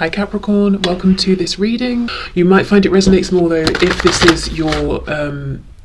Hi Capricorn, welcome to this reading. You might find it resonates more though if this is your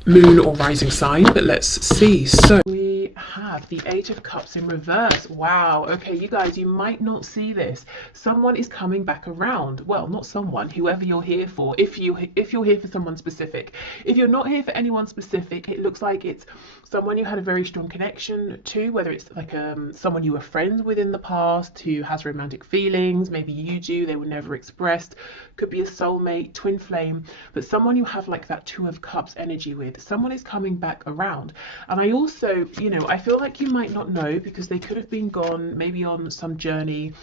moon or rising sign, but let's see. So we have the Eight of Cups in reverse. Wow, okay, you guys, you might not see this. Someone is coming back around. Well, not someone, whoever you're here for, if you're here for someone specific. If you're not here for anyone specific, it looks like it's someone you had a very strong connection to, whether it's like someone you were friends with in the past who has romantic feelings, maybe you do, they were never expressed, could be a soulmate, twin flame, but someone you have like that Two of Cups energy with. Someone is coming back around. And I also, I feel like you might not know because they could have been gone maybe on some journey,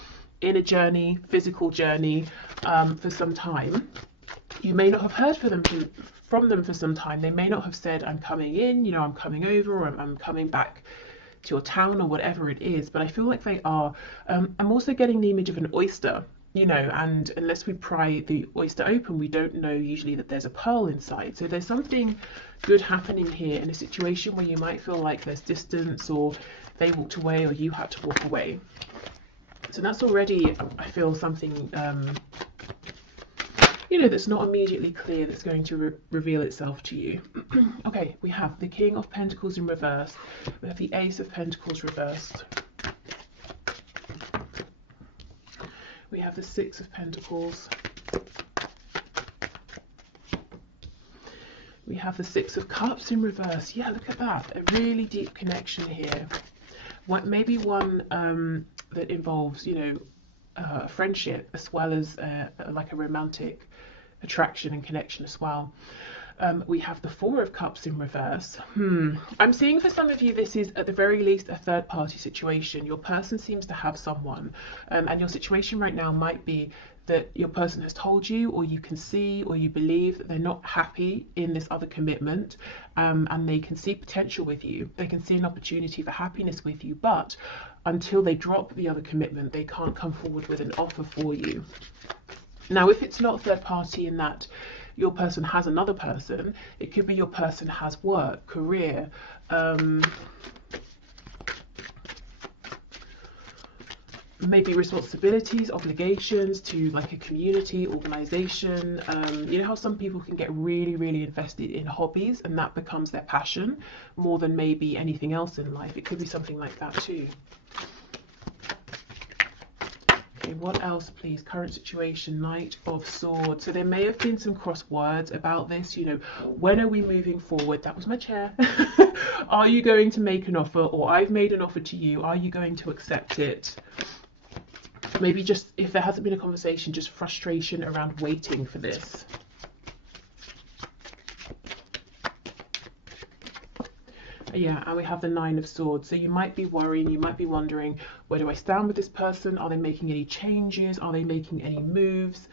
inner journey, physical journey, for some time. You may not have heard from them for some time. They may not have said, I'm coming in, I'm coming over, or I'm coming back to your town, or whatever it is, but I feel like they are. I'm also getting the image of an oyster, and unless we pry the oyster open, we don't know usually that there's a pearl inside. So there's something good happening here in a situation where you might feel like there's distance, or they walked away, or you had to walk away. So that's already, I feel, something that's not immediately clear that's going to reveal itself to you. Okay, we have the King of Pentacles in reverse. We have the Ace of Pentacles reversed. We have the Six of Pentacles. We have the Six of Cups in reverse. Yeah, look at that. A really deep connection here. Maybe one that involves, friendship as well as like a romantic attraction and connection as well. We have the Four of Cups in reverse. I'm seeing for some of you this is at the very least a third party situation. Your person seems to have someone, and your situation right now might be that your person has told you, or you can see, or you believe that they're not happy in this other commitment, and they can see potential with you. They can see an opportunity for happiness with you, but until they drop the other commitment, they can't come forward with an offer for you. Now, if it's not third party in that your person has another person, it could be your person has work, career, maybe responsibilities, obligations to like a community, organization. You know how some people can get really, really invested in hobbies and that becomes their passion more than maybe anything else in life. It could be something like that too. Okay, what else, please? Current situation, Knight of Swords. So there may have been some cross words about this, when are we moving forward? That was my chair. Are you going to make an offer, or I've made an offer to you? Are you going to accept it? Maybe just, if there hasn't been a conversation, just frustration around waiting for this. Yeah, and we have the Nine of Swords. So you might be worrying, you might be wondering, where do I stand with this person? Are they making any changes? Are they making any moves?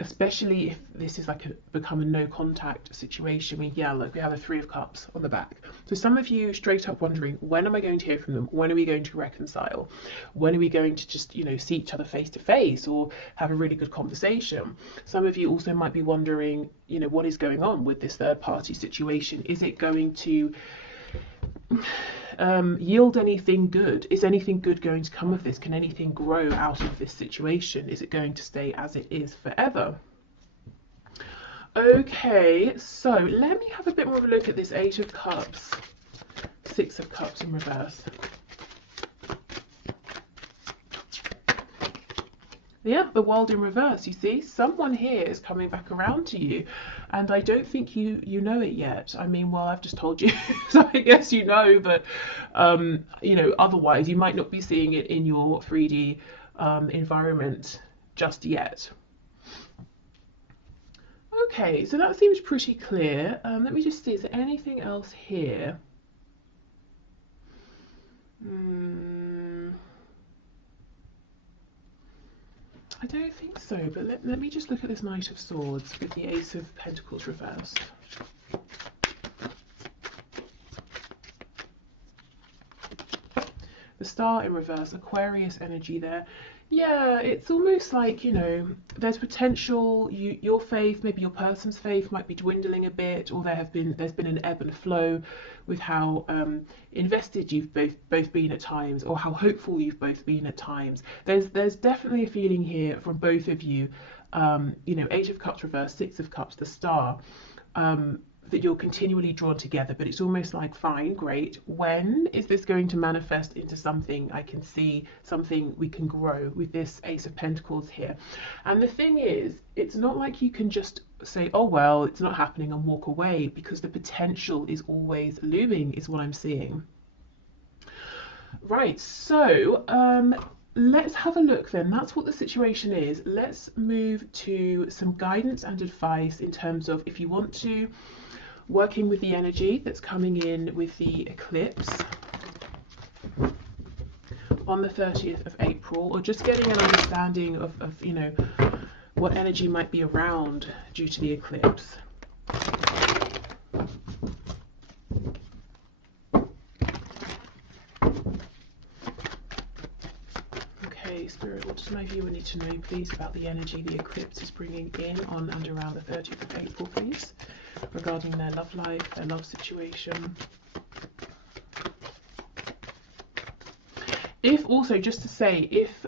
Especially if this is like become a no contact situation. Look, we have a Three of Cups on the back. So some of you straight up wondering, when am I going to hear from them? When are we going to reconcile? When are we going to just, see each other face to face or have a really good conversation? Some of you also might be wondering, what is going on with this third party situation? Is it going to yield anything good? Is anything good going to come of this? Can anything grow out of this situation? Is it going to stay as it is forever? Okay, so let me have a bit more of a look at this Eight of Cups, Six of Cups in reverse. Yeah, the World in reverse. You see, someone here is coming back around to you, and I don't think you know it yet. I mean, well, I've just told you, so I guess you know, but otherwise you might not be seeing it in your 3D environment just yet. Okay, so that seems pretty clear. Let me just see, is there anything else here? I don't think so, but let me just look at this Knight of Swords with the Ace of Pentacles reversed. The Star in reverse, Aquarius energy there. Yeah, it's almost like, you know, there's potential your faith, maybe your person's faith might be dwindling a bit, or there's been an ebb and flow with how invested you've both been at times, or how hopeful you've both been at times. There's definitely a feeling here from both of you, you know, Eight of Cups reversed, Six of Cups, the Star. That you're continually drawn together, but it's almost like, fine, great, when is this going to manifest into something I can see, something we can grow with this Ace of Pentacles here? And the thing is, it's not like you can just say, oh well, it's not happening, and walk away, because the potential is always looming, is what I'm seeing. Right, so let's have a look then. That's what the situation is. Let's move to some guidance and advice in terms of, if you want to, working with the energy that's coming in with the eclipse on the 30th of April, or just getting an understanding of you know, what energy might be around due to the eclipse. Okay, Spirit, what does my viewer need to know, please, about the energy the eclipse is bringing in on and around the 30th of April, please, regarding their love life, their love situation? If also, just to say, if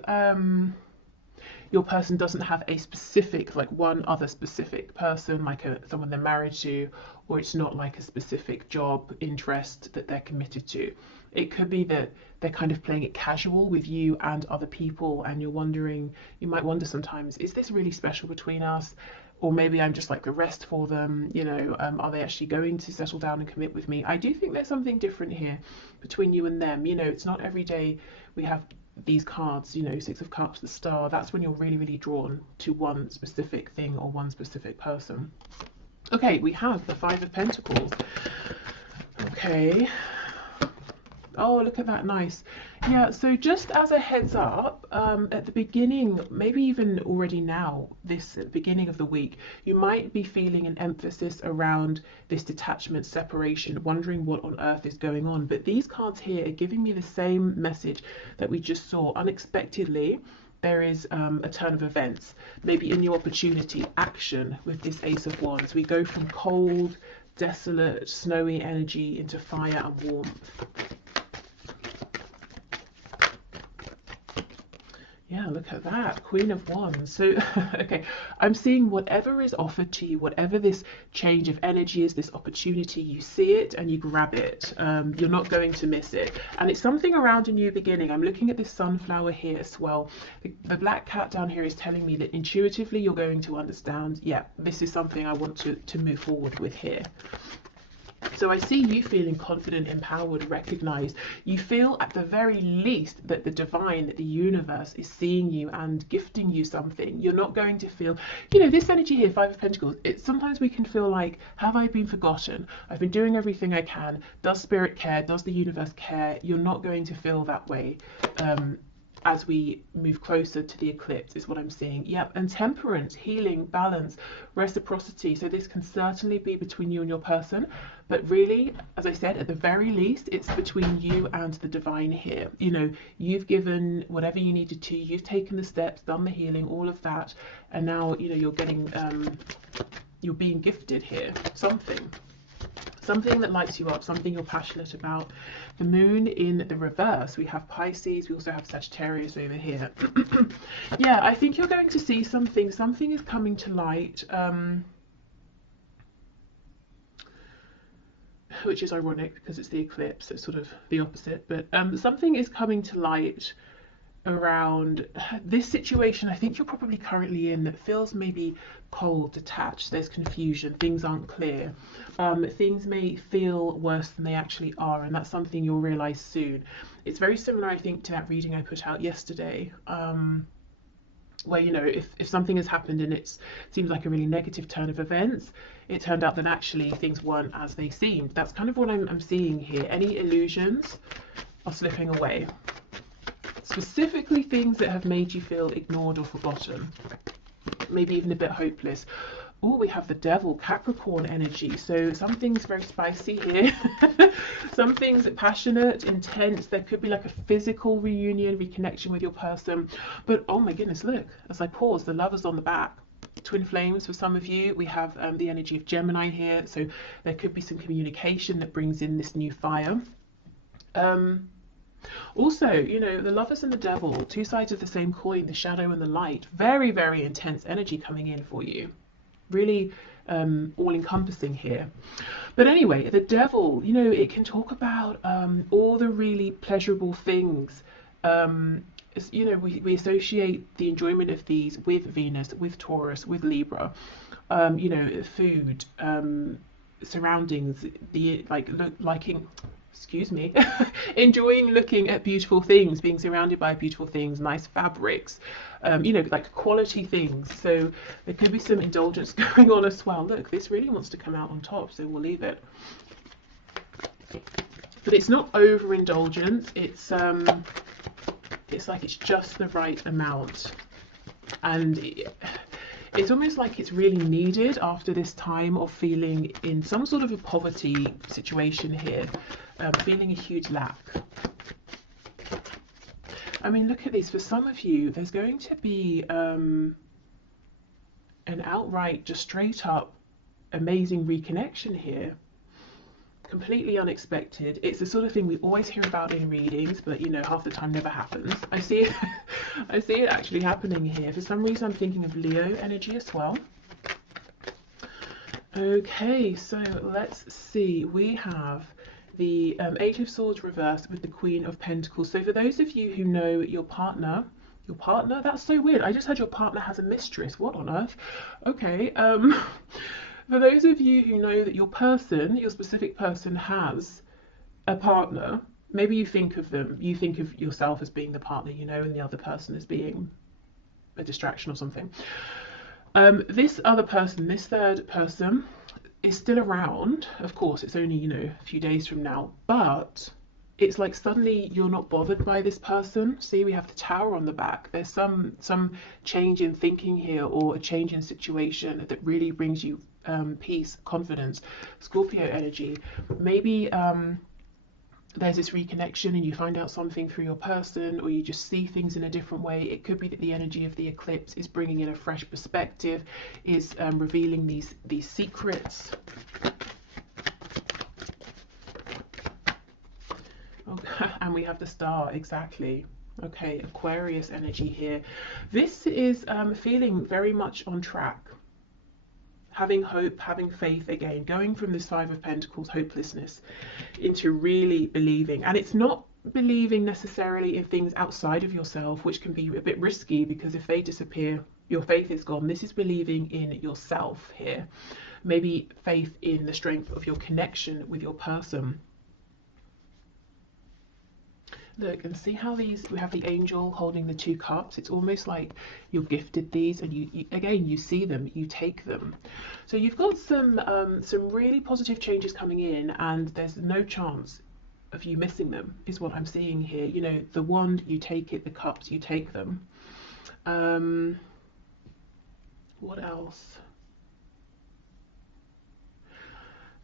your person doesn't have a specific, like one other specific person, like someone they're married to, or it's not like a specific job interest that they're committed to, it could be that they're kind of playing it casual with you and other people, and you're wondering, you might wonder sometimes, is this really special between us? Or maybe I'm just like the rest for them, you know, are they actually going to settle down and commit with me? I do think there's something different here between you and them. You know, it's not every day we have these cards, you know, Six of Cups, the Star. That's when you're really, really drawn to one specific thing or one specific person. Okay, we have the Five of Pentacles. Okay. Oh, look at that, nice. Yeah, so just as a heads up, at the beginning, maybe even already now, this beginning of the week, you might be feeling an emphasis around this detachment, separation, wondering what on earth is going on. But these cards here are giving me the same message that we just saw. Unexpectedly, there is a turn of events, maybe a new opportunity, action with this Ace of Wands. We go from cold, desolate, snowy energy into fire and warmth. Yeah, look at that, Queen of Wands. So, okay, I'm seeing whatever is offered to you, whatever this change of energy is, this opportunity, you see it and you grab it. You're not going to miss it. And it's something around a new beginning. I'm looking at this sunflower here as well. The black cat down here is telling me that intuitively you're going to understand, yeah, this is something I want to move forward with here. So I see you feeling confident, empowered, recognized. You feel at the very least that the divine, that the universe is seeing you and gifting you something. You're not going to feel, you know, this energy here, Five of Pentacles, sometimes we can feel like, have I been forgotten? I've been doing everything I can. Does Spirit care? Does the universe care? You're not going to feel that way. As we move closer to the eclipse is what I'm seeing. Yep, and temperance, healing, balance, reciprocity. So this can certainly be between you and your person, but really, as I said, at the very least, it's between you and the divine here. You know, you've given whatever you needed to, you've taken the steps, done the healing, all of that, and now, you know, you're getting, you're being gifted here, something that lights you up, something you're passionate about. The moon in the reverse, we have Pisces, we also have Sagittarius over here. Yeah, I think you're going to see something is coming to light, which is ironic because it's the eclipse, it's sort of the opposite, but something is coming to light around this situation I think you're probably currently in that feels maybe cold, detached, there's confusion, things aren't clear, things may feel worse than they actually are, and that's something you'll realize soon. It's very similar, I think, to that reading I put out yesterday, where, you know, if something has happened and it seems like a really negative turn of events, it turned out that actually things weren't as they seemed. That's kind of what I'm seeing here. Any illusions are slipping away. Specifically things that have made you feel ignored or forgotten, maybe even a bit hopeless. Oh, we have the devil, Capricorn energy. So something's very spicy here. Something's passionate, intense. There could be like a physical reunion, reconnection with your person. But oh my goodness, look, as I pause, the Lovers on the back. Twin flames for some of you. We have the energy of Gemini here. So there could be some communication that brings in this new fire. Also, you know, the Lovers and the devil, two sides of the same coin, the shadow and the light. Very, very intense energy coming in for you. Really all-encompassing here. But anyway, the devil, you know, it can talk about all the really pleasurable things. You know, we associate the enjoyment of these with Venus, with Taurus, with Libra. You know, food, surroundings, liking, excuse me, enjoying looking at beautiful things, being surrounded by beautiful things, nice fabrics, you know, like quality things. So there could be some indulgence going on as well. Look, this really wants to come out on top, so we'll leave it. But it's not overindulgence. It's like it's just the right amount, and it's almost like it's really needed after this time of feeling in some sort of a poverty situation here, feeling a huge lack. I mean, look at this. For some of you, there's going to be an outright, just straight up amazing reconnection here. Completely unexpected. It's the sort of thing we always hear about in readings, but you know, half the time never happens. I see it I see it actually happening here. For some reason I'm thinking of Leo energy as well. Okay, so let's see. We have the Eight of Swords reversed with the Queen of Pentacles. So for those of you who know your partner, that's so weird. I just heard your partner has a mistress. What on earth? Okay, for those of you who know that your person, your specific person, has a partner, maybe you think of them, you think of yourself as being the partner, you know, and the other person as being a distraction or something. This other person, this third person, is still around. Of course, it's only, you know, a few days from now, but it's like suddenly you're not bothered by this person. See, we have the Tower on the back. There's some change in thinking here, or a change in situation that really brings you peace, confidence. Scorpio energy. Maybe there's this reconnection and you find out something through your person, or you just see things in a different way. It could be that the energy of the eclipse is bringing in a fresh perspective, is revealing these secrets. Okay. And we have the Star, exactly. Okay, Aquarius energy here. This is feeling very much on track. Having hope, having faith again, going from this Five of Pentacles, hopelessness, into really believing. And it's not believing necessarily in things outside of yourself, which can be a bit risky, because if they disappear, your faith is gone. This is believing in yourself here. Maybe faith in the strength of your connection with your person. Look and see how these, we have the angel holding the two cups. It's almost like you're gifted these, and you again, you see them, you take them. So you've got some really positive changes coming in, and there's no chance of you missing them, is what I'm seeing here. You know, the wand, you take it, the cups, you take them. What else?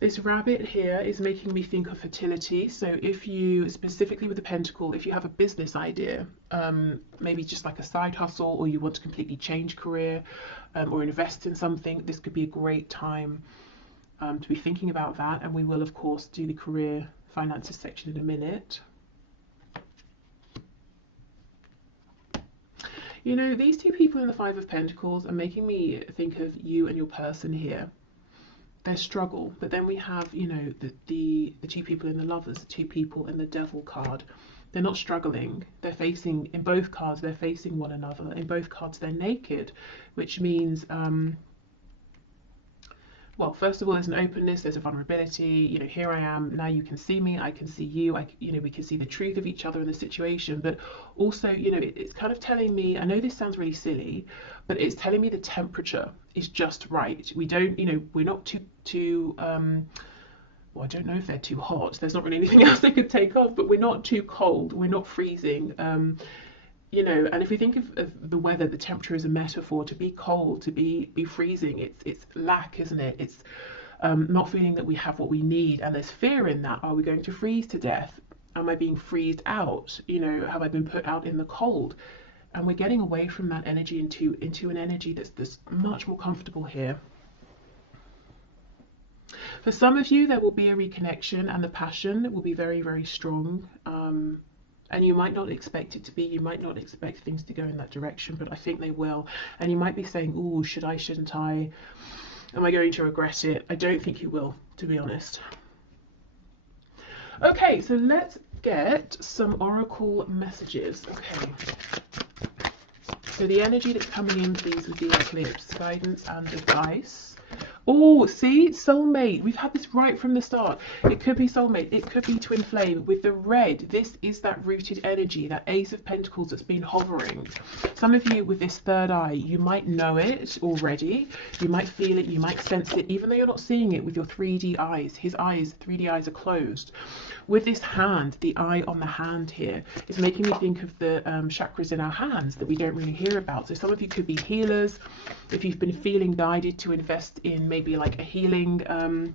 This rabbit here is making me think of fertility. So if you, specifically with the pentacle, if you have a business idea, maybe just like a side hustle, or you want to completely change career, or invest in something, this could be a great time to be thinking about that. And we will, of course, do the career finances section in a minute. You know, these two people in the Five of Pentacles are making me think of you and your person here. Their struggle, but then we have, you know, the two people in the Lovers, the two people in the Devil card. They're not struggling. They're facing, in both cards, they're facing one another. In both cards, they're naked, which means, well, first of all, there's an openness, there's a vulnerability. You know, here I am, now you can see me, I can see you, you know, we can see the truth of each other in the situation. But also, you know, it's kind of telling me, I know this sounds really silly, but it's telling me the temperature is just right. We don't, you know, we're not too well, I don't know if they're too hot. There's not really anything else they could take off, but we're not too cold. We're not freezing. you know, and if we think of the weather, the temperature is a metaphor. To be cold, to be freezing, it's lack, isn't it? It's not feeling that we have what we need, and there's fear in that. Are we going to freeze to death? Am I being freezed out? You know, have I been put out in the cold? And we're getting away from that energy into an energy that's much more comfortable here. For some of you, there will be a reconnection, and the passion will be very, very strong. And you might not expect it to be, you might not expect things to go in that direction, but I think they will. And you might be saying, oh, should I, shouldn't I? Am I going to regret it? I don't think you will, to be honest. Okay, so let's get some oracle messages. Okay. So the energy that's coming in, please, with the eclipse, guidance and advice. Oh, see, soulmate. We've had this right from the start. It could be soulmate. It could be twin flame. With the red, this is that rooted energy, that Ace of Pentacles that's been hovering. Some of you with this third eye, you might know it already. You might feel it. You might sense it, even though you're not seeing it with your 3D eyes. His eyes, 3D eyes, are closed. With this hand, the eye on the hand here is making me think of the chakras in our hands that we don't really hear about. So some of you could be healers. If you've been feeling guided to invest in maybe like a healing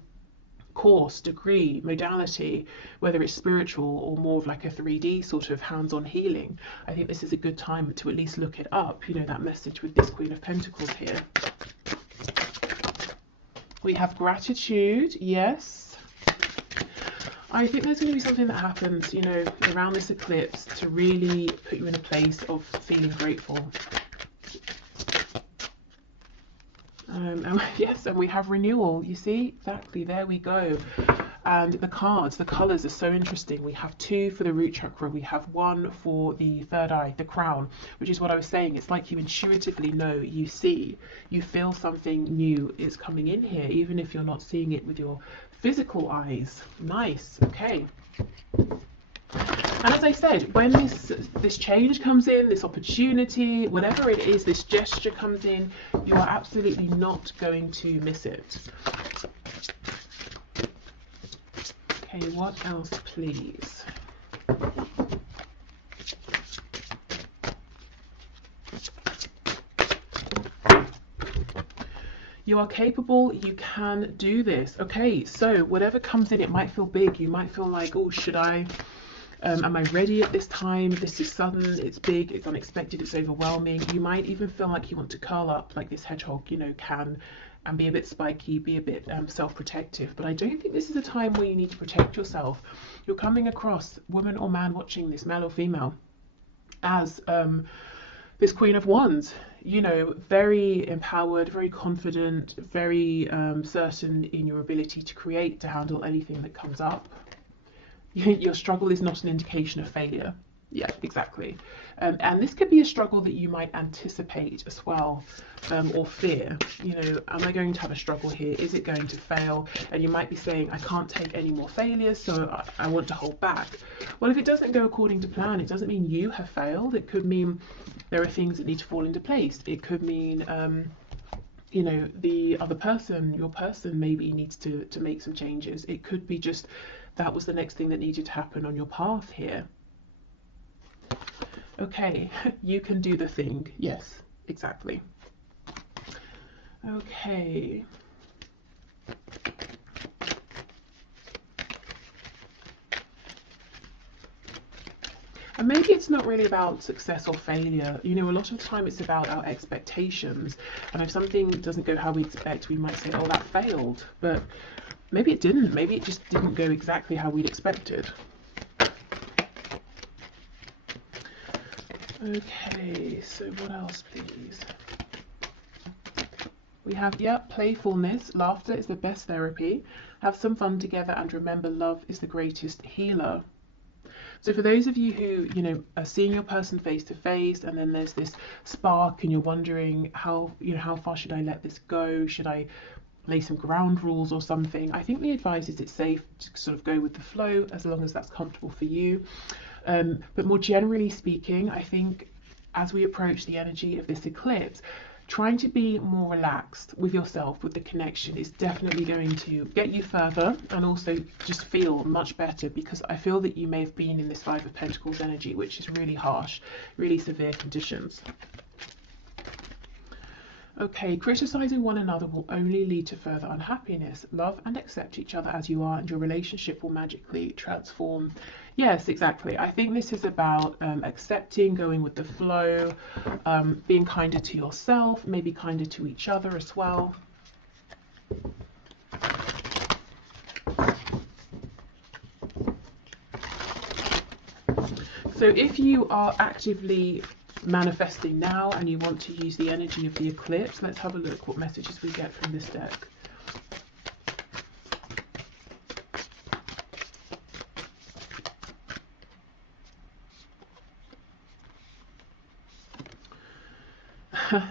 course, degree, modality, whether it's spiritual or more of like a 3D sort of hands-on healing, I think this is a good time to at least look it up. You know, that message with this Queen of Pentacles here. We have gratitude, yes. I think there's going to be something that happens, you know, around this eclipse to really put you in a place of feeling grateful. Yes, and we have renewal, you see, exactly, there we go. And the cards, the colours are so interesting. We have 2 for the root chakra, we have 1 for the third eye, the crown, which is what I was saying. It's like you intuitively know, you see, you feel something new is coming in here, even if you're not seeing it with your physical eyes. Nice, okay. And as I said, when this change comes in, this opportunity, whatever it is, this gesture comes in, you are absolutely not going to miss it. Okay, what else, please? You are capable, you can do this. Okay, so whatever comes in, it might feel big. You might feel like, oh, should I? Am I ready at this time? This is sudden, it's big, it's unexpected, it's overwhelming. You might even feel like you want to curl up like this hedgehog, you know, can, and be a bit spiky, be a bit self-protective. But I don't think this is a time where you need to protect yourself. You're coming across, woman or man watching this, male or female, as this Queen of Wands, you know, very empowered, very confident, very certain in your ability to create, to handle anything that comes up. Your struggle is not an indication of failure. Yeah, exactly. And this could be a struggle that you might anticipate as well, or fear. You know, am I going to have a struggle here? Is it going to fail? And you might be saying, I can't take any more failures, so I want to hold back. Well, if it doesn't go according to plan, it doesn't mean you have failed. It could mean there are things that need to fall into place. It could mean, you know, the other person, your person maybe needs to make some changes. It could be just that was the next thing that needed to happen on your path here. Okay, you can do the thing. Yes, exactly. Okay. And maybe it's not really about success or failure. You know, a lot of the time it's about our expectations. And if something doesn't go how we expect, we might say, oh, that failed. But maybe it didn't. Maybe it just didn't go exactly how we'd expected. Okay, so what else, please? We have, yeah, playfulness. Laughter is the best therapy. Have some fun together and remember love is the greatest healer. So for those of you who, you know, are seeing your person face to face and then there's this spark and you're wondering how, you know, how far should I let this go? Should I lay some ground rules or something? I think the advice is it's safe to sort of go with the flow as long as that's comfortable for you. But more generally speaking, I think as we approach the energy of this eclipse, trying to be more relaxed with yourself, with the connection, is definitely going to get you further and also just feel much better, because I feel that you may have been in this Five of Pentacles energy, which is really harsh, really severe conditions. Okay, criticizing one another will only lead to further unhappiness. Love and accept each other as you are, and your relationship will magically transform. Yes, exactly. I think this is about accepting, going with the flow, being kinder to yourself, maybe kinder to each other as well. So if you are actively manifesting now and you want to use the energy of the eclipse, let's have a look what messages we get from this deck.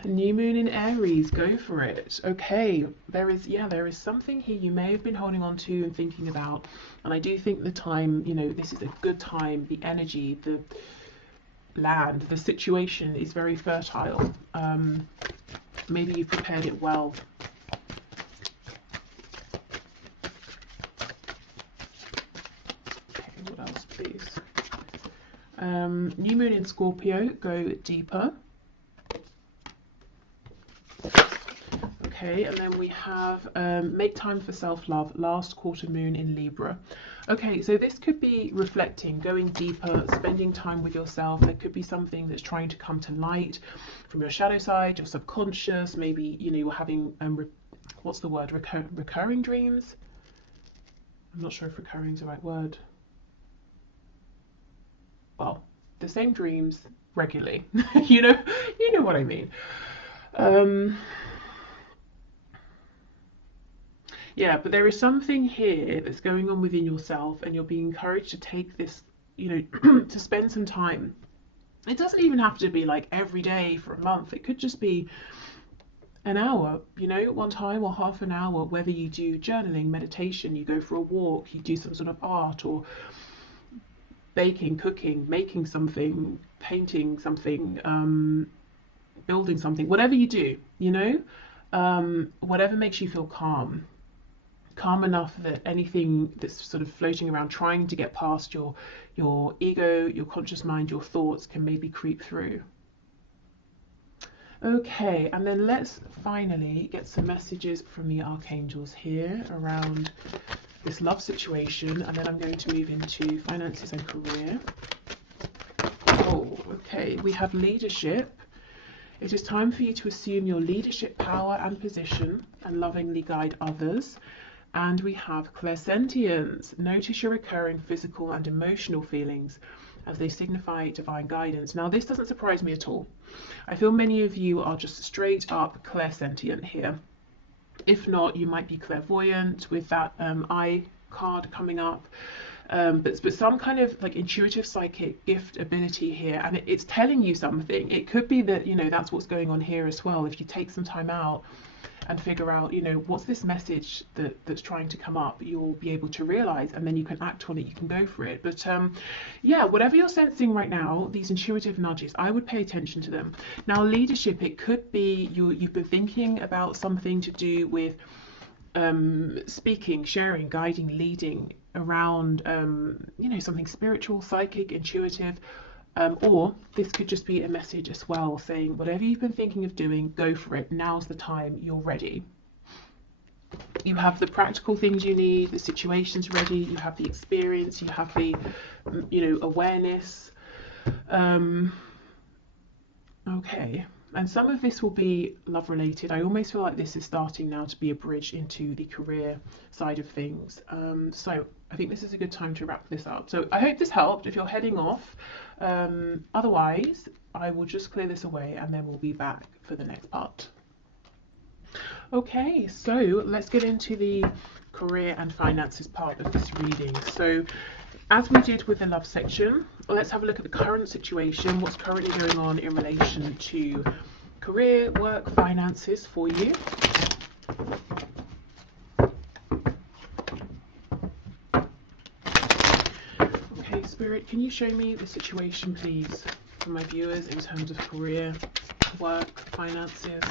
New moon in Aries, go for it. Okay, there is something here you may have been holding on to and thinking about, and I do think the time, you know, this is a good time. The energy, the land, the situation is very fertile. Maybe you've prepared it well. Okay, what else, please? New moon in Scorpio, go deeper. Okay, and then we have make time for self-love, last quarter moon in Libra. Okay, so this could be reflecting, going deeper, spending time with yourself. There could be something that's trying to come to light from your shadow side, your subconscious. Maybe, you know, you're having, what's the word, recurring dreams? I'm not sure if recurring is the right word. Well, the same dreams regularly. you know what I mean. Yeah, but there is something here that's going on within yourself, and you're being encouraged to take this, you know, to spend some time. It doesn't even have to be like every day for a month. It could just be an hour, you know, one time, or half an hour, whether you do journaling, meditation, you go for a walk, you do some sort of art, or baking, cooking, making something, painting something, building something, whatever you do, you know, whatever makes you feel calm enough that anything that's sort of floating around trying to get past your ego, your conscious mind, your thoughts can maybe creep through. Okay, and then let's finally get some messages from the archangels here around this love situation, and then I'm going to move into finances and career. Oh, okay, we have leadership. It is time for you to assume your leadership power and position and lovingly guide others. And we have clairsentience. Notice your recurring physical and emotional feelings as they signify divine guidance. Now, this doesn't surprise me at all. I feel many of you are just straight up clairsentient here. If not, you might be clairvoyant with that eye card coming up. But some kind of like intuitive psychic gift ability here, and it's telling you something. It could be that, you know, that's what's going on here as well. If you take some time out and figure out, you know, what's this message that's trying to come up, you'll be able to realize, and then you can act on it, you can go for it. But yeah, whatever you're sensing right now, these intuitive nudges, I would pay attention to them. Now, leadership, it could be you've been thinking about something to do with speaking, sharing, guiding, leading around, you know, something spiritual, psychic, intuitive. Or this could just be a message as well, saying whatever you've been thinking of doing, go for it. Now's the time, you're ready. You have the practical things you need, the situation's ready, you have the experience, you have the, you know, awareness. Okay, and some of this will be love related. I almost feel like this is starting now to be a bridge into the career side of things. So I think this is a good time to wrap this up. So I hope this helped if you're heading off. Otherwise, I will just clear this away and then we'll be back for the next part. Okay, so let's get into the career and finances part of this reading. So as we did with the love section, let's have a look at the current situation, what's currently going on in relation to career, work, finances for you. Okay, Spirit, can you show me the situation, please, for my viewers in terms of career, work, finances.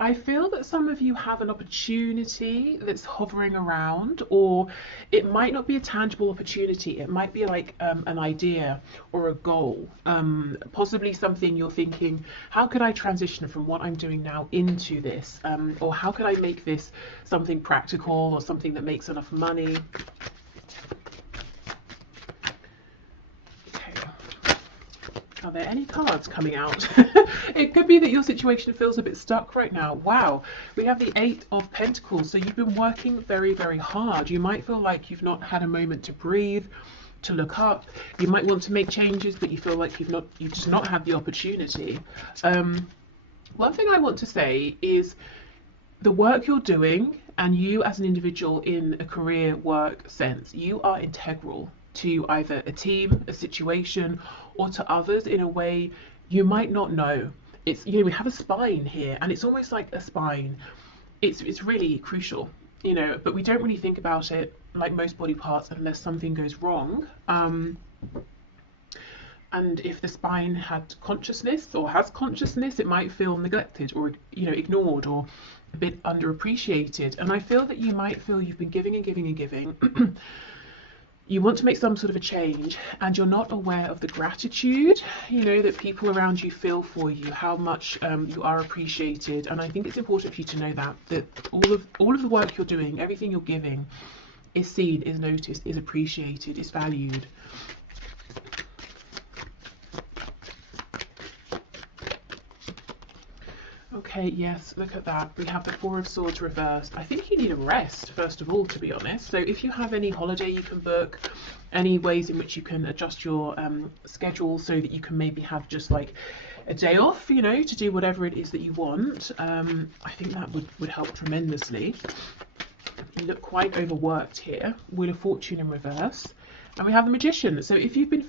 I feel that some of you have an opportunity that's hovering around, or it might not be a tangible opportunity. It might be like an idea or a goal, possibly something you're thinking, how could I transition from what I'm doing now into this? Or how could I make this something practical or something that makes enough money? Are there any cards coming out? It could be that your situation feels a bit stuck right now. Wow, we have the Eight of Pentacles. So you've been working very, very hard. You might feel like you've not had a moment to breathe, to look up. You might want to make changes, but you feel like you've just not had the opportunity. One thing I want to say is the work you're doing, and you as an individual in a career work sense, you are integral to either a team, a situation, or to others in a way you might not know. It's, you know, we have a spine here, and it's almost like a spine. It's really crucial, you know, but we don't really think about it like most body parts unless something goes wrong. And if the spine had consciousness or has consciousness, it might feel neglected or, you know, ignored or a bit underappreciated. And I feel that you might feel you've been giving and giving and giving. You want to make some sort of a change, and you're not aware of the gratitude, you know, that people around you feel for you, how much you are appreciated. And I think it's important for you to know that all of the work you're doing, everything you're giving, is seen, is noticed, is appreciated, is valued. Okay, yes, look at that. We have the Four of Swords reversed. I think you need a rest, first of all, to be honest. So if you have any holiday you can book, any ways in which you can adjust your schedule so that you can maybe have just like a day off, you know, to do whatever it is that you want, I think that would help tremendously. You look quite overworked here. Wheel of Fortune in reverse. And we have the Magician. So if you've been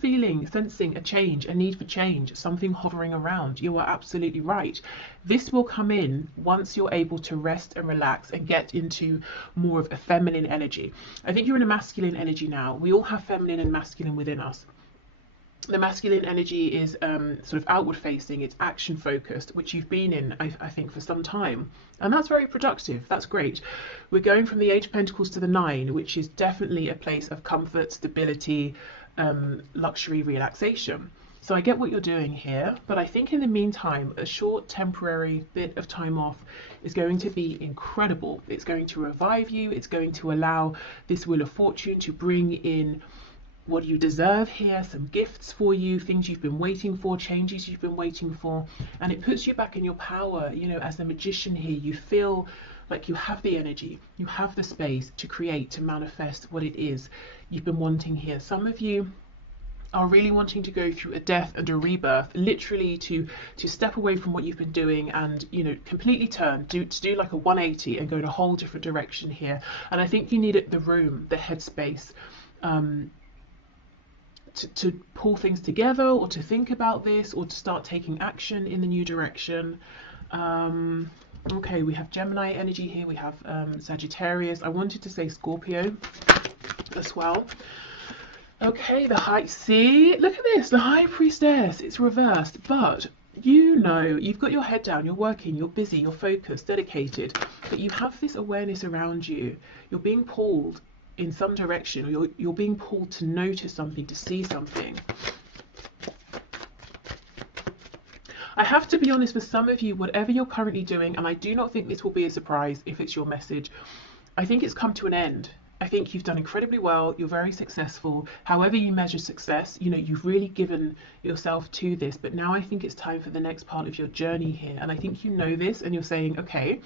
sensing a change, a need for change, something hovering around, you are absolutely right. This will come in once you're able to rest and relax and get into more of a feminine energy. I think you're in a masculine energy now. We all have feminine and masculine within us. The masculine energy is sort of outward facing, it's action focused, which you've been in, I think, for some time. And that's very productive, that's great. We're going from the Eight of Pentacles to the Nine, which is definitely a place of comfort, stability, luxury, relaxation. So I get what you're doing here, but I think in the meantime, a short temporary bit of time off is going to be incredible. It's going to revive you, it's going to allow this Wheel of Fortune to bring in what you deserve here, some gifts for you, things you've been waiting for, changes you've been waiting for, and it puts you back in your power. You know, as the Magician here, you feel like you have the energy, you have the space to create, to manifest what it is you've been wanting here. Some of you are really wanting to go through a death and a rebirth, literally to step away from what you've been doing and, you know, completely turn, to do like a 180 and go in a whole different direction here. And I think you need the room, the headspace, to pull things together, or to think about this, or to start taking action in the new direction. Okay, we have Gemini energy here, we have Sagittarius. I wanted to say Scorpio as well. Okay, see, look at this, the High Priestess, it's reversed, but you know, you've got your head down, you're working, you're busy, you're focused, dedicated, but you have this awareness around you. You're being pulled in some direction, or you're being pulled to notice something, to see something. I have to be honest, for some of you, whatever you're currently doing, and I do not think this will be a surprise if it's your message, I think it's come to an end. I think you've done incredibly well, you're very successful. However you measure success, you know, you've really given yourself to this, but now I think it's time for the next part of your journey here. And I think you know this, and you're saying, okay,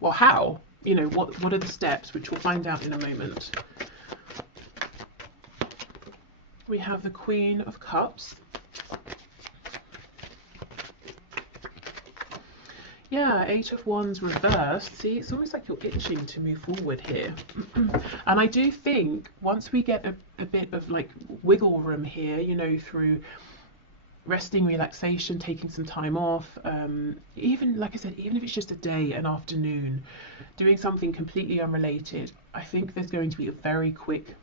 well, how? You know, what are the steps, which we'll find out in a moment. We have the Queen of Cups. Yeah, Eight of Wands reversed. See, it's almost like you're itching to move forward here. And I do think once we get a bit of like wiggle room here, you know, through resting, relaxation, taking some time off, even like I said, even if it's just a day, an afternoon, doing something completely unrelated. I think there's going to be a very quick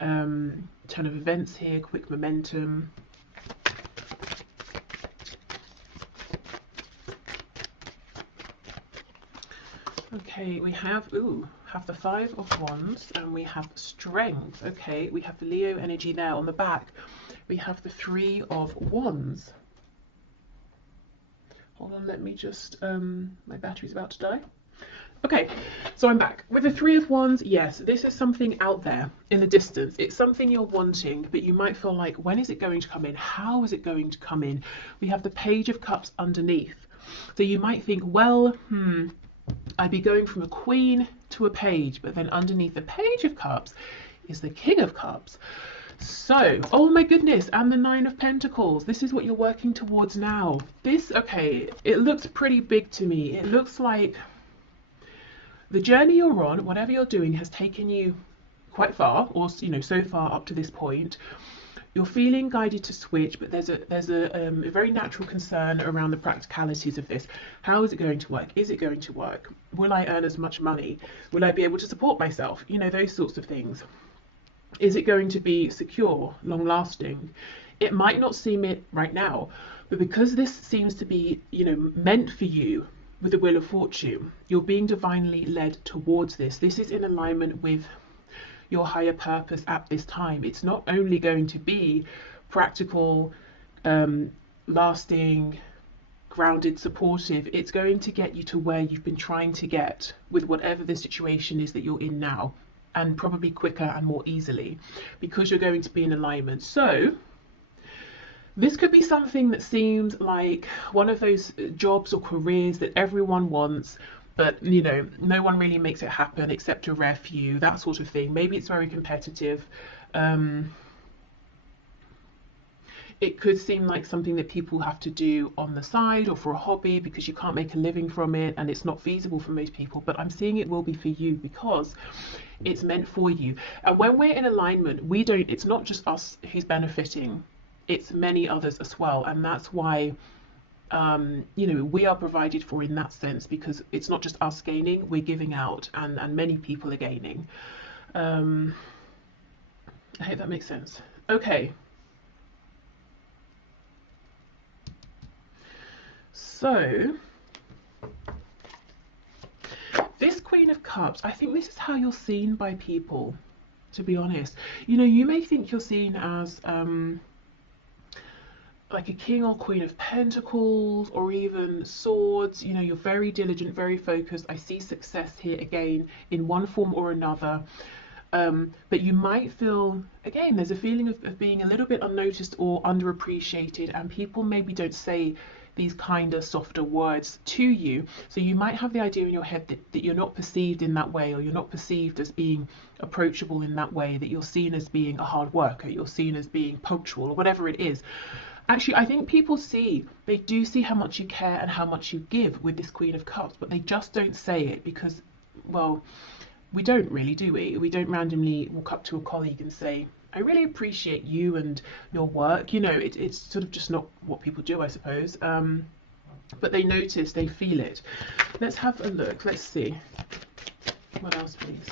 turn of events here, quick momentum. Okay, we have the Five of Wands, and we have Strength. Okay, we have the Leo energy there on the back. We have the Three of Wands. Hold on, let me just, my battery's about to die. Okay, so I'm back. With the Three of Wands, yes, this is something out there in the distance. It's something you're wanting, but you might feel like, when is it going to come in? How is it going to come in? We have the Page of Cups underneath. So you might think, well, I'd be going from a queen to a page, but then underneath the Page of Cups is the King of Cups. So, oh my goodness, and the Nine of Pentacles. This is what you're working towards now. This, okay, it looks pretty big to me. It looks like the journey you're on, whatever you're doing, has taken you quite far, or so far up to this point. You're feeling guided to switch, but there's a very natural concern around the practicalities of this. How is it going to work? Is it going to work? Will I earn as much money? Will I be able to support myself? Those sorts of things. Is it going to be secure, long lasting? It might not seem it right now, but because this seems to be, meant for you with the Wheel of Fortune, you're being divinely led towards this. This is in alignment with your higher purpose at this time. It's not only going to be practical, lasting, grounded, supportive. It's going to get you to where you've been trying to get with whatever the situation is that you're in now, and probably quicker and more easily, because you're going to be in alignment. So this could be something that seems like one of those jobs or careers that everyone wants, but no one really makes it happen except a rare few, that sort of thing. Maybe it's very competitive. It could seem like something that people have to do on the side or for a hobby, because you can't make a living from it and it's not feasible for most people. But I'm seeing it will be for you, because it's meant for you. And when we're in alignment, it's not just us who's benefiting, it's many others as well. And that's why we are provided for in that sense, because it's not just us gaining, we're giving out, and many people are gaining. I hope that makes sense. Okay. So, this Queen of Cups, I think this is how you're seen by people, to be honest. You may think you're seen as like a King or Queen of Pentacles, or even Swords. You're very diligent, very focused. I see success here again in one form or another. But you might feel, again, there's a feeling of being a little bit unnoticed or underappreciated, and people maybe don't say these kinder, softer words to you. So you might have the idea in your head that you're not perceived in that way, or you're not perceived as being approachable in that way, that you're seen as being a hard worker, you're seen as being punctual, or whatever it is. Actually, I think people they do see how much you care and how much you give with this Queen of Cups, but they just don't say it because, well, we don't really, do we? We don't randomly walk up to a colleague and say, I really appreciate you and your work. It's sort of just not what people do, I suppose. But they notice, they feel it. Let's have a look. Let's see. What else, please?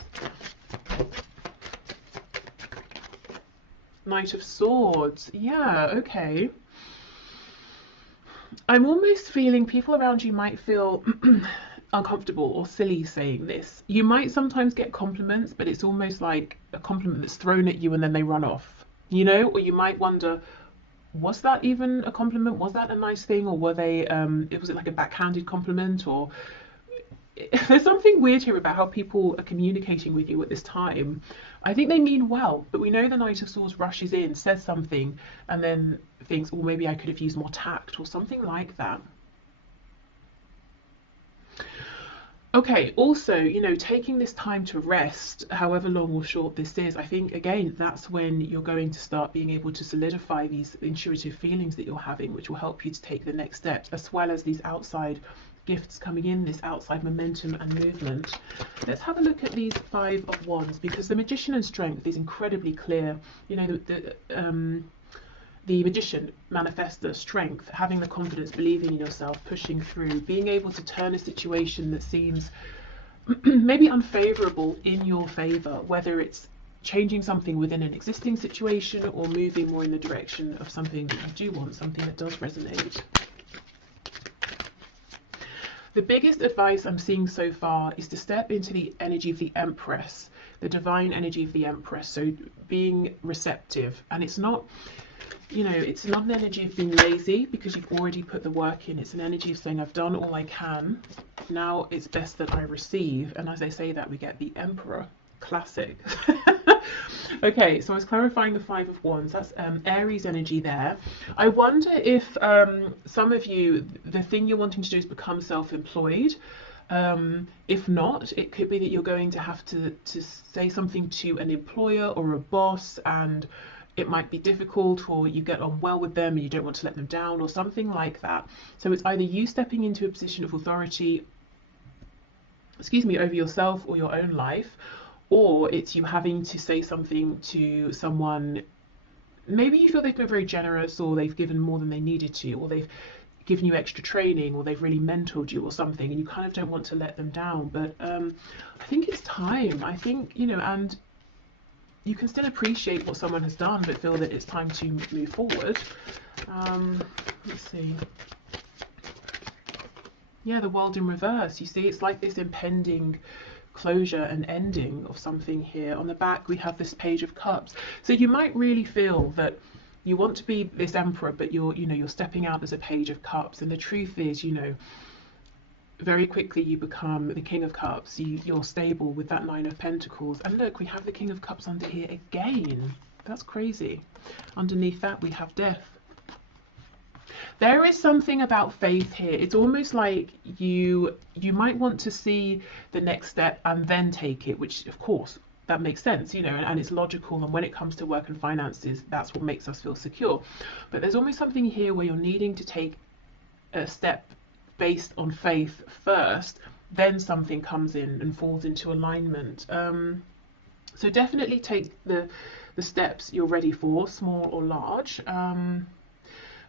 Knight of Swords. Yeah, okay. I'm almost feeling people around you might feel uncomfortable or silly saying this. You might sometimes get compliments, but it's almost like a compliment that's thrown at you and then they run off, or you might wonder, was that even a compliment? Was that a nice thing? Or was it like a backhanded compliment? Or there's something weird here about how people are communicating with you at this time. I think they mean well, but we know the Knight of Swords rushes in, says something, and then thinks, oh, maybe I could have used more tact or something like that. Okay, also, taking this time to rest, however long or short this is, I think, again, that's when you're going to start being able to solidify these intuitive feelings that you're having, which will help you to take the next steps, as well as these outside gifts coming in, this outside momentum and movement. Let's have a look at these Five of Wands, because the Magician and Strength is incredibly clear. The the Magician, manifestor, strength, having the confidence, believing in yourself, pushing through, being able to turn a situation that seems maybe unfavorable in your favor, whether it's changing something within an existing situation or moving more in the direction of something that you do want, something that does resonate. The biggest advice I'm seeing so far is to step into the energy of the Empress, the divine energy of the Empress. So being receptive, and it's not, you know, it's not an energy of being lazy because you've already put the work in. It's an energy of saying, I've done all I can. Now it's best that I receive. And as I say that, we get the Emperor. Classic. Okay, so I was clarifying the Five of Wands. That's Aries energy there. I wonder if some of you, the thing you're wanting to do is become self-employed. If not, it could be that you're going to have to say something to an employer or a boss, and it might be difficult, or you get on well with them and you don't want to let them down, or something like that. So it's either you stepping into a position of authority, over yourself or your own life, or it's you having to say something to someone. Maybe you feel they've been very generous, or they've given more than they needed to, or they've given you extra training, or they've really mentored you or something, and you kind of don't want to let them down. But I think it's time. I think, you know, and you can still appreciate what someone has done, but feel that it's time to move forward. Let's see. Yeah, the World in reverse. You see, it's like this impending closure and ending of something here. On the back, we have this Page of Cups. So you might really feel that you want to be this Emperor, but you're stepping out as a Page of Cups. And the truth is, you know, very quickly you become the King of Cups. You're stable with that Nine of Pentacles. And look, we have the King of Cups under here again. That's crazy. Underneath that, we have Death. There is something about faith here. It's almost like you might want to see the next step and then take it, which of course that makes sense, you know, and it's logical. And when it comes to work and finances, that's what makes us feel secure. But there's almost something here where you're needing to take a step based on faith first, then something comes in and falls into alignment. So definitely take the steps you're ready for, small or large.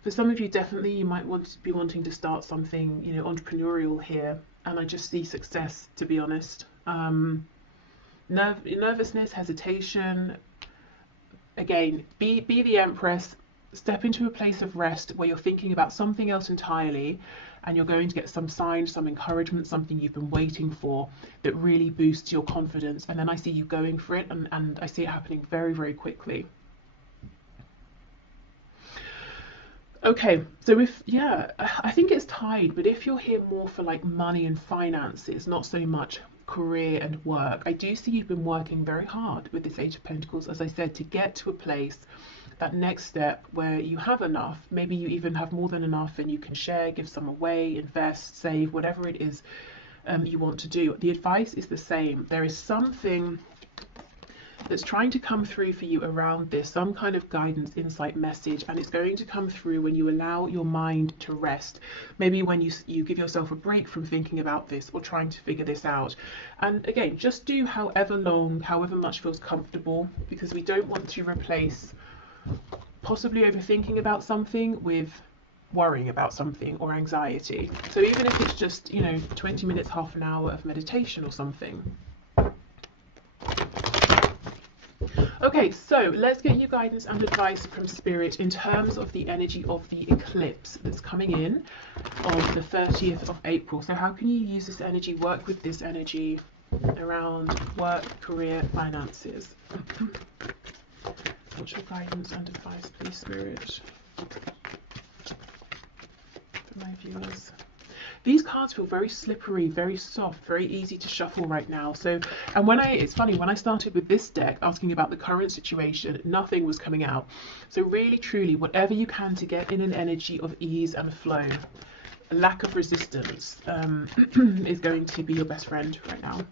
For some of you, definitely you might be wanting to start something, you know, entrepreneurial here. And I just see success, to be honest. Nervousness, hesitation. Again, be the Empress. Step into a place of rest where you're thinking about something else entirely, and you're going to get some sign, some encouragement, something you've been waiting for that really boosts your confidence. And then I see you going for it, and I see it happening very, very quickly. Okay, so I think it's tied, but if you're here more for like money and finances, not so much career and work, I do see you've been working very hard with this Eight of Pentacles, as I said, to get to a place, that next step where you have enough. Maybe you even have more than enough and you can share, give some away, invest, save, whatever it is you want to do. The advice is the same. There is something that's trying to come through for you around this, some kind of guidance, insight, message, and it's going to come through when you allow your mind to rest. Maybe when you give yourself a break from thinking about this or trying to figure this out. And again, just do however long, however much feels comfortable, because we don't want to replace possibly overthinking about something with worrying about something or anxiety. So even if it's just, you know, 20 minutes, half an hour of meditation or something. Okay, so let's get you guidance and advice from Spirit in terms of the energy of the eclipse that's coming in on the 30th of April. So how can you use this energy, work with this energy around work, career, finances? What's your guidance and advice, please, Spirit, for my viewers? These cards feel very slippery, very soft, very easy to shuffle right now. So, and it's funny, when I started with this deck asking about the current situation, nothing was coming out. So really, truly, whatever you can to get in an energy of ease and flow, a lack of resistance is going to be your best friend right now.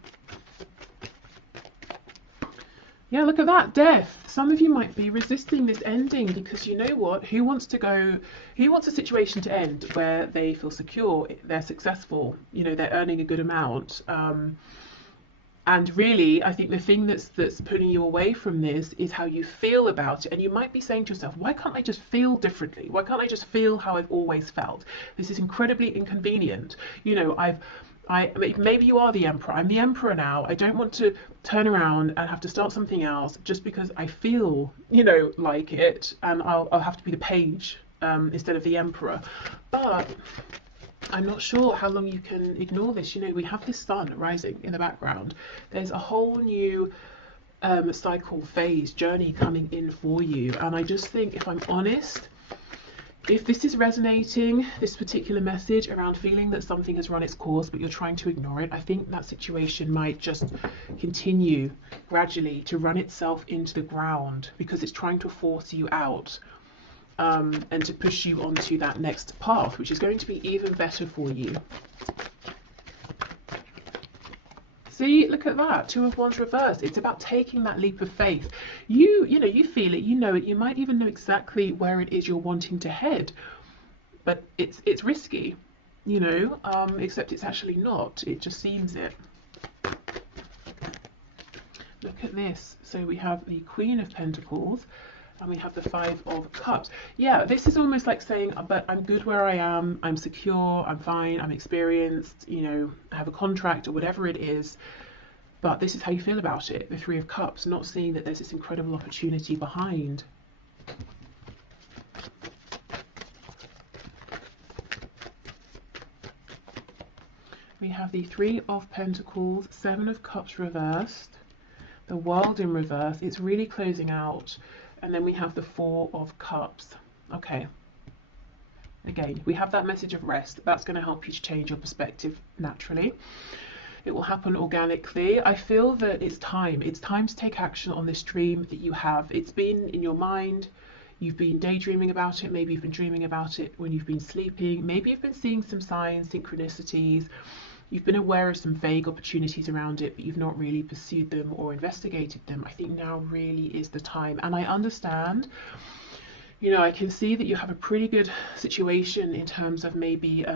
Yeah, look at that, Death. Some of you might be resisting this ending because you know what? Who wants a situation to end where they feel secure, they're successful, you know, they're earning a good amount, And really, I think the thing that's pulling you away from this is how you feel about it. And you might be saying to yourself, why can't I just feel differently? Why can't I just feel how I've always felt? This is incredibly inconvenient. You know, maybe you are the emperor. I'm the emperor now. I don't want to turn around and have to start something else just because I feel, you know, like it, and I'll have to be the page instead of the emperor. But I'm not sure how long you can ignore this. You know, we have this sun rising in the background. There's a whole new cycle, phase, journey coming in for you. And I just think, if I'm honest, if this is resonating, this particular message around feeling that something has run its course, but you're trying to ignore it, I think that situation might just continue gradually to run itself into the ground because it's trying to force you out. And to push you onto that next path, which is going to be even better for you. See, look at that, Two of Wands reversed. It's about taking that leap of faith. You know, you feel it, you know it, you might even know exactly where it is you're wanting to head, but it's risky, you know, except it's actually not. It just seems it. Look at this. So we have the Queen of Pentacles, and we have the Five of Cups. Yeah, this is almost like saying, but I'm good where I am, I'm secure, I'm fine, I'm experienced, you know, I have a contract or whatever it is, but this is how you feel about it, the Three of Cups, not seeing that there's this incredible opportunity behind. We have the Three of Pentacles, Seven of Cups reversed, the World in reverse. It's really closing out. And then we have the Four of Cups. Okay. Again, we have that message of rest. That's going to help you to change your perspective naturally. It will happen organically. I feel that it's time. It's time to take action on this dream that you have. It's been in your mind. You've been daydreaming about it. Maybe you've been dreaming about it when you've been sleeping. Maybe you've been seeing some signs, synchronicities. You've been aware of some vague opportunities around it, but you've not really pursued them or investigated them. I think now really is the time. And I understand, you know, I can see that you have a pretty good situation in terms of maybe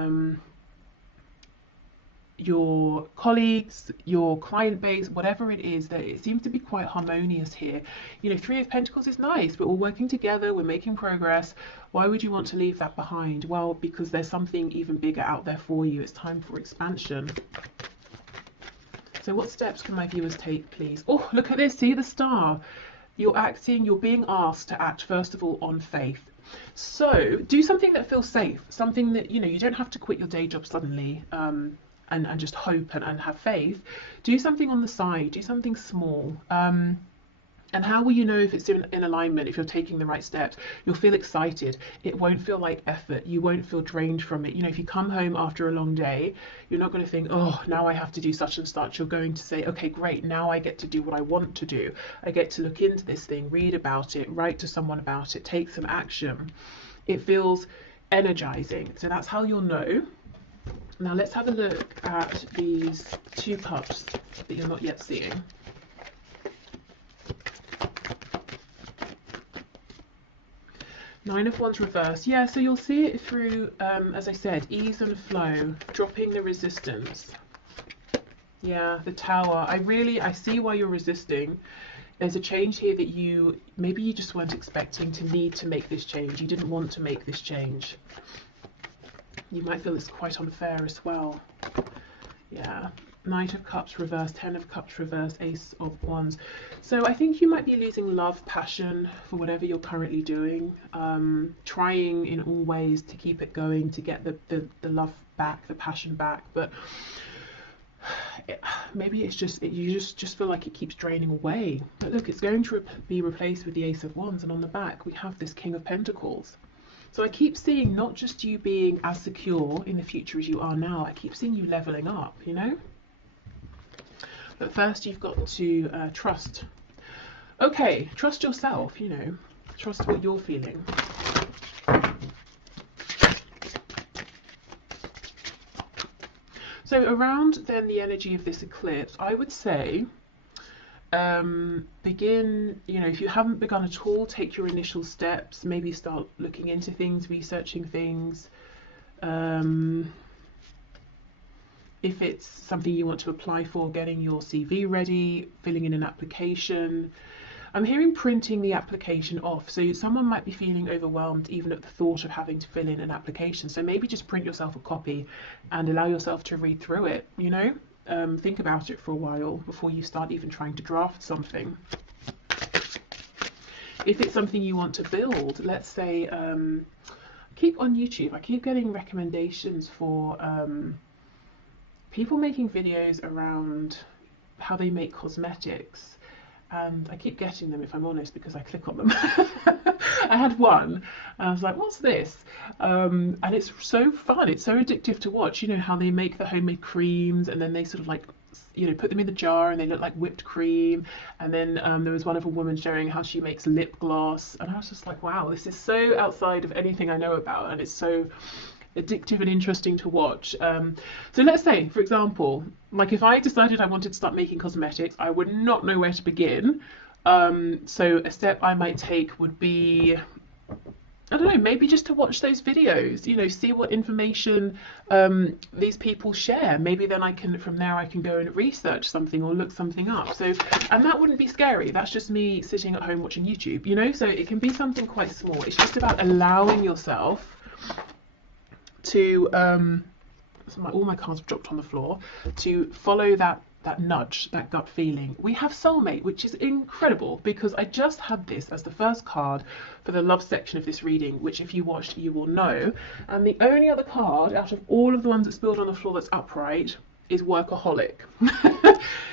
your colleagues, your client base, whatever it is, that it seems to be quite harmonious here. You know, Three of Pentacles is nice, but we're working together, we're making progress. Why would you want to leave that behind? Well, because there's something even bigger out there for you. It's time for expansion. So what steps can my viewers take, please? Oh, look at this, see the star. You're being asked to act, first of all, on faith. So do something that feels safe, something that, you know, you don't have to quit your day job suddenly, and just hope and have faith. Do something on the side, do something small. And how will you know if it's in alignment, if you're taking the right steps? You'll feel excited. It won't feel like effort. You won't feel drained from it. You know, if you come home after a long day, you're not going to think, oh, now I have to do such and such. You're going to say, okay, great, now I get to do what I want to do. I get to look into this thing, read about it, write to someone about it, take some action. It feels energizing. So that's how you'll know. Now let's have a look at these two cups that you're not yet seeing. Nine of Wands reversed. Yeah, so you'll see it through, as I said, ease and flow, dropping the resistance. Yeah, the Tower. I see why you're resisting. There's a change here that maybe you just weren't expecting to need to make this change. You didn't want to make this change. You might feel it's quite unfair as well. Yeah. Knight of Cups reversed, Ten of Cups reversed, Ace of Wands. So I think you might be losing love, passion for whatever you're currently doing. Trying in all ways to keep it going, to get the love back, the passion back. But maybe it's just, you just feel like it keeps draining away. But look, it's going to be replaced with the Ace of Wands. And on the back, we have this King of Pentacles. So I keep seeing not just you being as secure in the future as you are now, I keep seeing you leveling up, you know? But first you've got to trust. Okay, trust yourself, you know, trust what you're feeling. So around then the energy of this eclipse, I would say, begin, you know, if you haven't begun at all, take your initial steps, maybe start looking into things, researching things. if it's something you want to apply for, getting your CV ready, filling in an application. I'm hearing printing the application off. So someone might be feeling overwhelmed even at the thought of having to fill in an application. So maybe just print yourself a copy and allow yourself to read through it, you know? Think about it for a while before you start even trying to draft something. If it's something you want to build, let's say, keep on YouTube, I keep getting recommendations for people making videos around how they make cosmetics. And I keep getting them, if I'm honest, because I click on them. I had one, and I was like, what's this? And it's so fun, it's so addictive to watch, you know, how they make the homemade creams, and then they sort of like, you know, put them in the jar and they look like whipped cream. And then there was one of a woman showing how she makes lip gloss, and I was just like, wow, this is so outside of anything I know about, and it's so addictive and interesting to watch. So let's say, for example, like if I decided I wanted to start making cosmetics, I would not know where to begin. So a step I might take would be, I don't know, maybe just to watch those videos, you know, see what information these people share. Maybe then I can, from there I can go and research something or look something up. So, and that wouldn't be scary. That's just me sitting at home watching YouTube, you know, so it can be something quite small. It's just about allowing yourself to, all my cards have dropped on the floor, to follow that nudge, that gut feeling. We have Soulmate, which is incredible because I just had this as the first card for the love section of this reading, which if you watched, you will know. And the only other card out of all of the ones that spilled on the floor that's upright is Workaholic.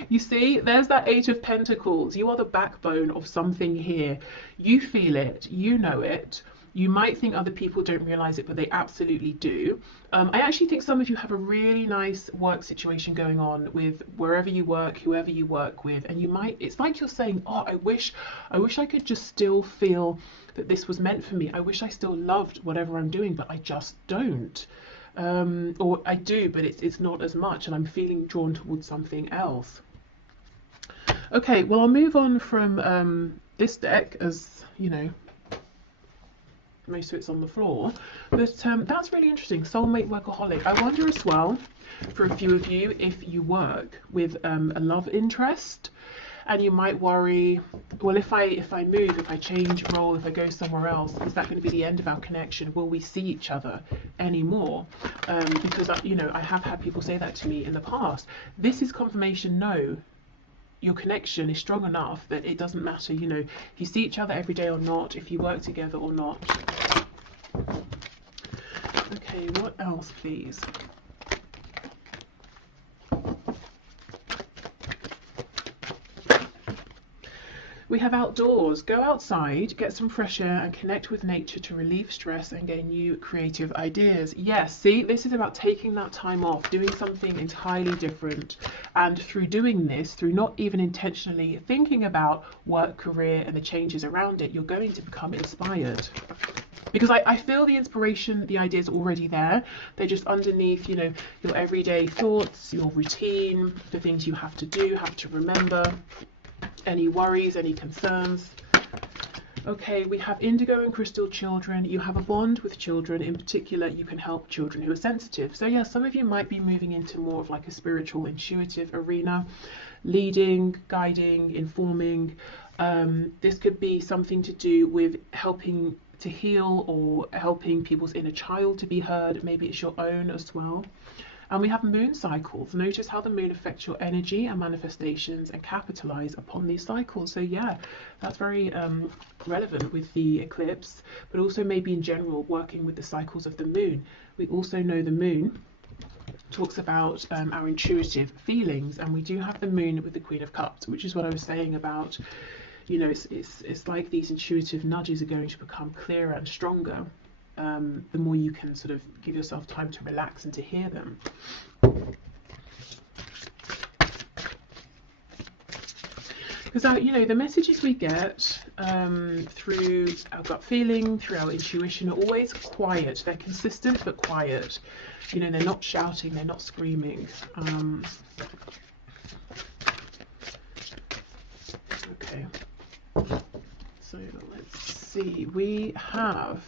You see, there's that Eight of Pentacles. You are the backbone of something here. You feel it, you know it. You might think other people don't realize it, but they absolutely do. I actually think some of you have a really nice work situation going on with wherever you work, whoever you work with, and you might, it's like you're saying, oh, I wish I could just still feel that this was meant for me. I wish I still loved whatever I'm doing, but I just don't. Or I do, but it's not as much, and I'm feeling drawn towards something else. Okay, well, I'll move on from this deck, as you know, most of it's on the floor, but that's really interesting. Soulmate, Workaholic. I wonder as well, for a few of you, if you work with a love interest, and you might worry, well, if I move, if I change role, if I go somewhere else, is that going to be the end of our connection? Will we see each other anymore? Because you know, I have had people say that to me in the past. This is confirmation. No, your connection is strong enough that it doesn't matter, you know, if you see each other every day or not, if you work together or not. Okay, what else, please? We have outdoors. Go outside, get some fresh air and connect with nature to relieve stress and gain new creative ideas. Yes, see, this is about taking that time off, doing something entirely different. And through doing this, through not even intentionally thinking about work, career and the changes around it, you're going to become inspired. Because I feel the inspiration, the ideas are already there. They're just underneath, you know, your everyday thoughts, your routine, the things you have to do, have to remember. Any worries, any concerns. Okay, we have indigo and crystal children. You have a bond with children. In particular, you can help children who are sensitive. So yeah, some of you might be moving into more of like a spiritual, intuitive arena, leading, guiding, informing. This could be something to do with helping to heal or helping people's inner child to be heard. Maybe it's your own as well. And we have moon cycles. Notice how the moon affects your energy and manifestations and capitalize upon these cycles. So yeah, that's very relevant with the eclipse, but also maybe in general working with the cycles of the moon. We also know the moon talks about our intuitive feelings, and we do have the moon with the Queen of Cups, which is what I was saying about, you know, it's like these intuitive nudges are going to become clearer and stronger. The more you can sort of give yourself time to relax and to hear them. Because you know, the messages we get through our gut feeling, through our intuition, are always quiet. They're consistent but quiet. You know, they're not shouting, they're not screaming. Okay, so let's see. We have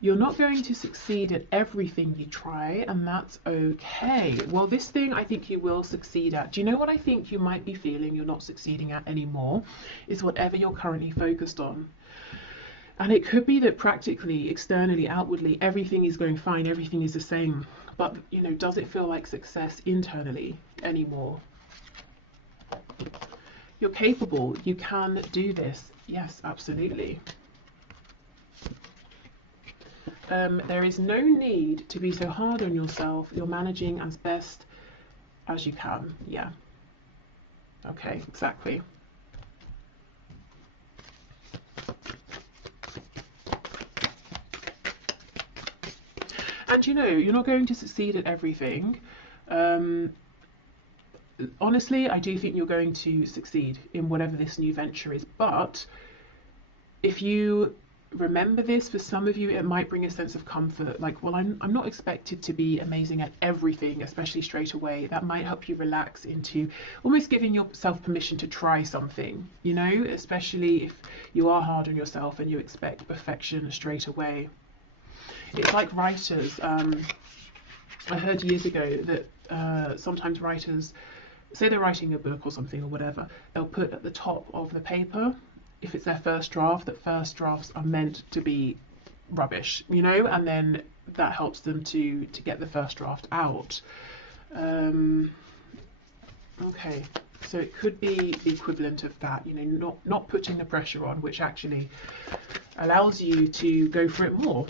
You're not going to succeed at everything you try, and that's okay. Well, this thing I think you will succeed at. Do you know what I think you might be feeling you're not succeeding at anymore? Is whatever you're currently focused on. And it could be that practically, externally, outwardly, everything is going fine, everything is the same. But, you know, does it feel like success internally anymore? You're capable. You can do this. Yes, absolutely. There is no need to be so hard on yourself. You're managing as best as you can. Yeah. Okay, exactly. And you know, you're not going to succeed at everything. Honestly, I do think you're going to succeed in whatever this new venture is. But if you remember this, for some of you, it might bring a sense of comfort. Like, well, I'm not expected to be amazing at everything, especially straight away. That might help you relax into almost giving yourself permission to try something, you know, especially if you are hard on yourself and you expect perfection straight away. It's like writers. I heard years ago that sometimes writers, say they're writing a book or something or whatever, they'll put at the top of the paper, if it's their first draft, that first drafts are meant to be rubbish, you know, and then that helps them to get the first draft out. Okay, so it could be the equivalent of that, you know, not putting the pressure on, which actually allows you to go for it more.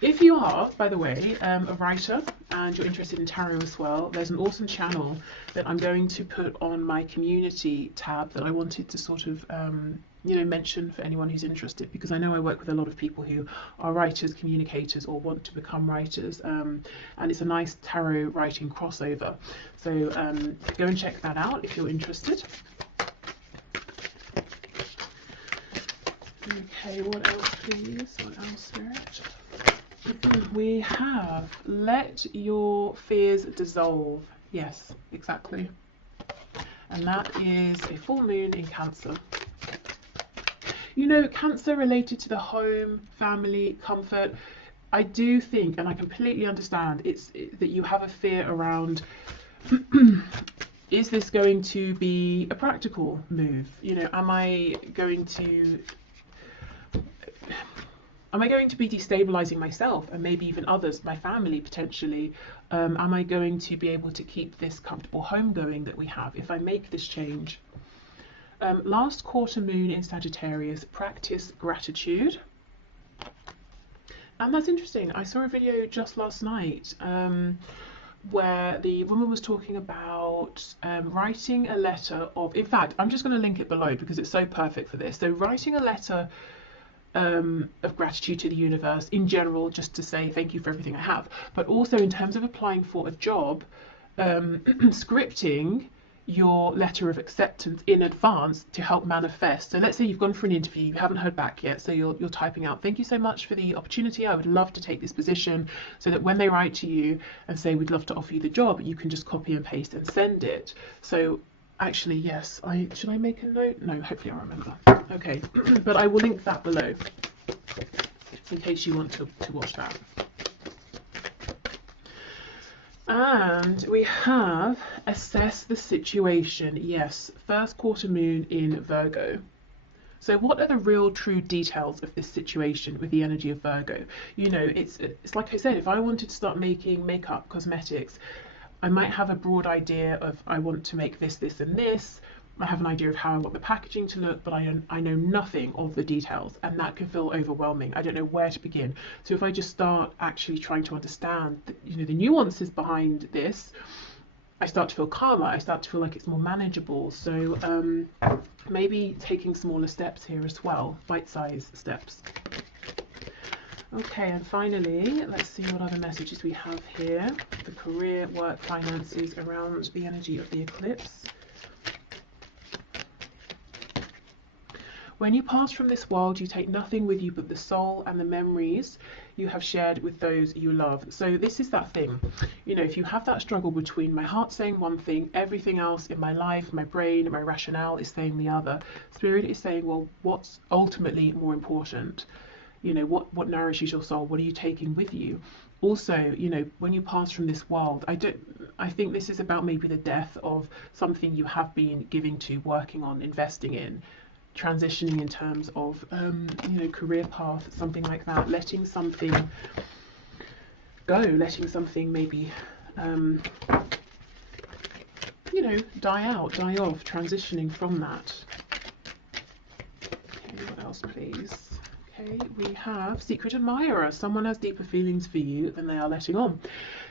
If you are, by the way, a writer and you're interested in tarot as well, there's an awesome channel that I'm going to put on my community tab that I wanted to sort of, you know, mention for anyone who's interested, because I know I work with a lot of people who are writers, communicators, or want to become writers, and it's a nice tarot writing crossover. So go and check that out if you're interested. Okay, what else, please? What else, Spirit? We have let your fears dissolve. Yes, exactly. And that is a full moon in Cancer. You know, Cancer related to the home, family, comfort. I do think, and I completely understand, that you have a fear around, is this going to be a practical move? You know, am I going to be destabilizing myself and maybe even others, my family potentially? Am I going to be able to keep this comfortable home going that we have if I make this change? Last quarter moon in Sagittarius, practice gratitude. And that's interesting. I saw a video just last night where the woman was talking about writing a letter of, in fact, I'm just going to link it below because it's so perfect for this. So writing a letter of gratitude to the universe in general, just to say thank you for everything I have, but also in terms of applying for a job, scripting your letter of acceptance in advance to help manifest. So let's say you've gone for an interview, you haven't heard back yet, so you're typing out, thank you so much for the opportunity, I would love to take this position, so that when they write to you and say we'd love to offer you the job, you can just copy and paste and send it. So actually, yes, should I make a note? No, hopefully I'll remember. Okay, but I will link that below in case you want to watch that. And we have assess the situation. Yes, first quarter moon in Virgo. So what are the real true details of this situation with the energy of Virgo? You know, it's like I said, if I wanted to start making makeup, cosmetics, I might have a broad idea of I want to make this, this and this. I have an idea of how I want the packaging to look, but I know nothing of the details, and that can feel overwhelming. I don't know where to begin. So if I just start actually trying to understand the nuances behind this, I start to feel calmer. I start to feel like it's more manageable. So maybe taking smaller steps here as well, bite-sized steps. Okay, and finally, let's see what other messages we have here. The career, work, finances around the energy of the eclipse. When you pass from this world, you take nothing with you but the soul and the memories you have shared with those you love. So this is that thing, you know, if you have that struggle between my heart saying one thing, everything else in my life, my brain, my rationale is saying the other. Spirit is saying, well, what's ultimately more important? You know, what nourishes your soul? What are you taking with you? Also, you know, when you pass from this world, I think this is about maybe the death of something you have been giving to, working on, investing in, transitioning in terms of, you know, career path, something like that, letting something go, letting something maybe, you know, die out, die off, transitioning from that. Okay, what else, please? Okay, we have Secret Admirer. Someone has deeper feelings for you than they are letting on.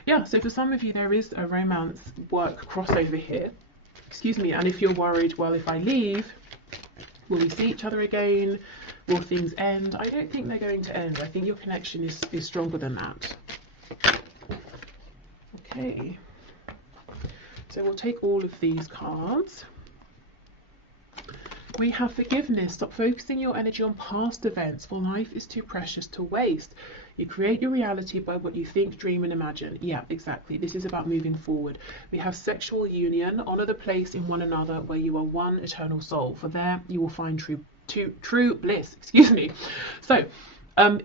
Yeah, so for some of you, there is a romance work crossover here. Excuse me, and if you're worried, well, if I leave, will we see each other again? Will things end? I don't think they're going to end. I think your connection is stronger than that. Okay. So we'll take all of these cards. We have Forgiveness. Stop focusing your energy on past events, for life is too precious to waste. You create your reality by what you think, dream and imagine. Yeah, exactly. This is about moving forward. We have Sexual Union. Honor the place in one another where you are one eternal soul. For there you will find true bliss. Excuse me. So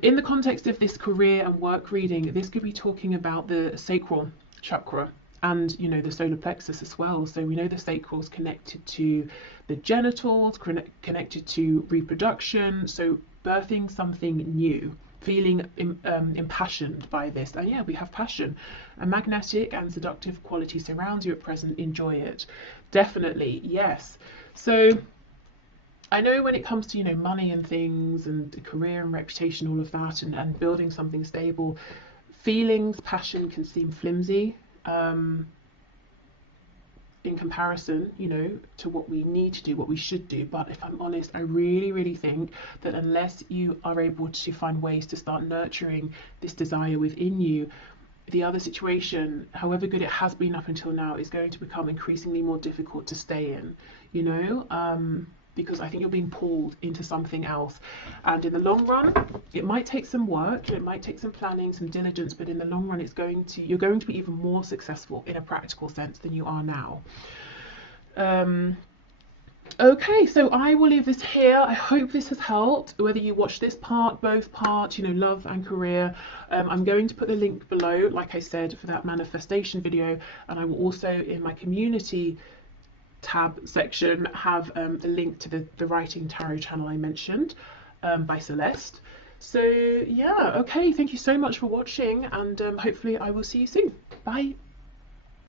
in the context of this career and work reading, this could be talking about the sacral chakra and, you know, the solar plexus as well. So we know the sacral is connected to the genitals, connected to reproduction, so birthing something new, feeling impassioned by this. And yeah, we have passion. A magnetic and seductive quality surrounds you at present. Enjoy it. Definitely, yes. So I know when it comes to, you know, money and things and career and reputation, all of that, and building something stable, feelings, passion can seem flimsy in comparison, you know, to what we need to do, what we should do. But if I'm honest, I really think that unless you are able to find ways to start nurturing this desire within you, the other situation, however good it has been up until now, is going to become increasingly more difficult to stay in, you know, because I think you're being pulled into something else. And in the long run, it might take some work, it might take some planning, some diligence, but in the long run, you're going to be even more successful in a practical sense than you are now. Okay, so I will leave this here. I hope this has helped, whether you watch this part, both parts, you know, love and career. I'm going to put the link below, like I said, for that manifestation video, and I will also, in my community tab section, have the link to the Writing Tarot channel I mentioned by Celeste. So yeah, okay, thank you so much for watching, and hopefully I will see you soon. Bye.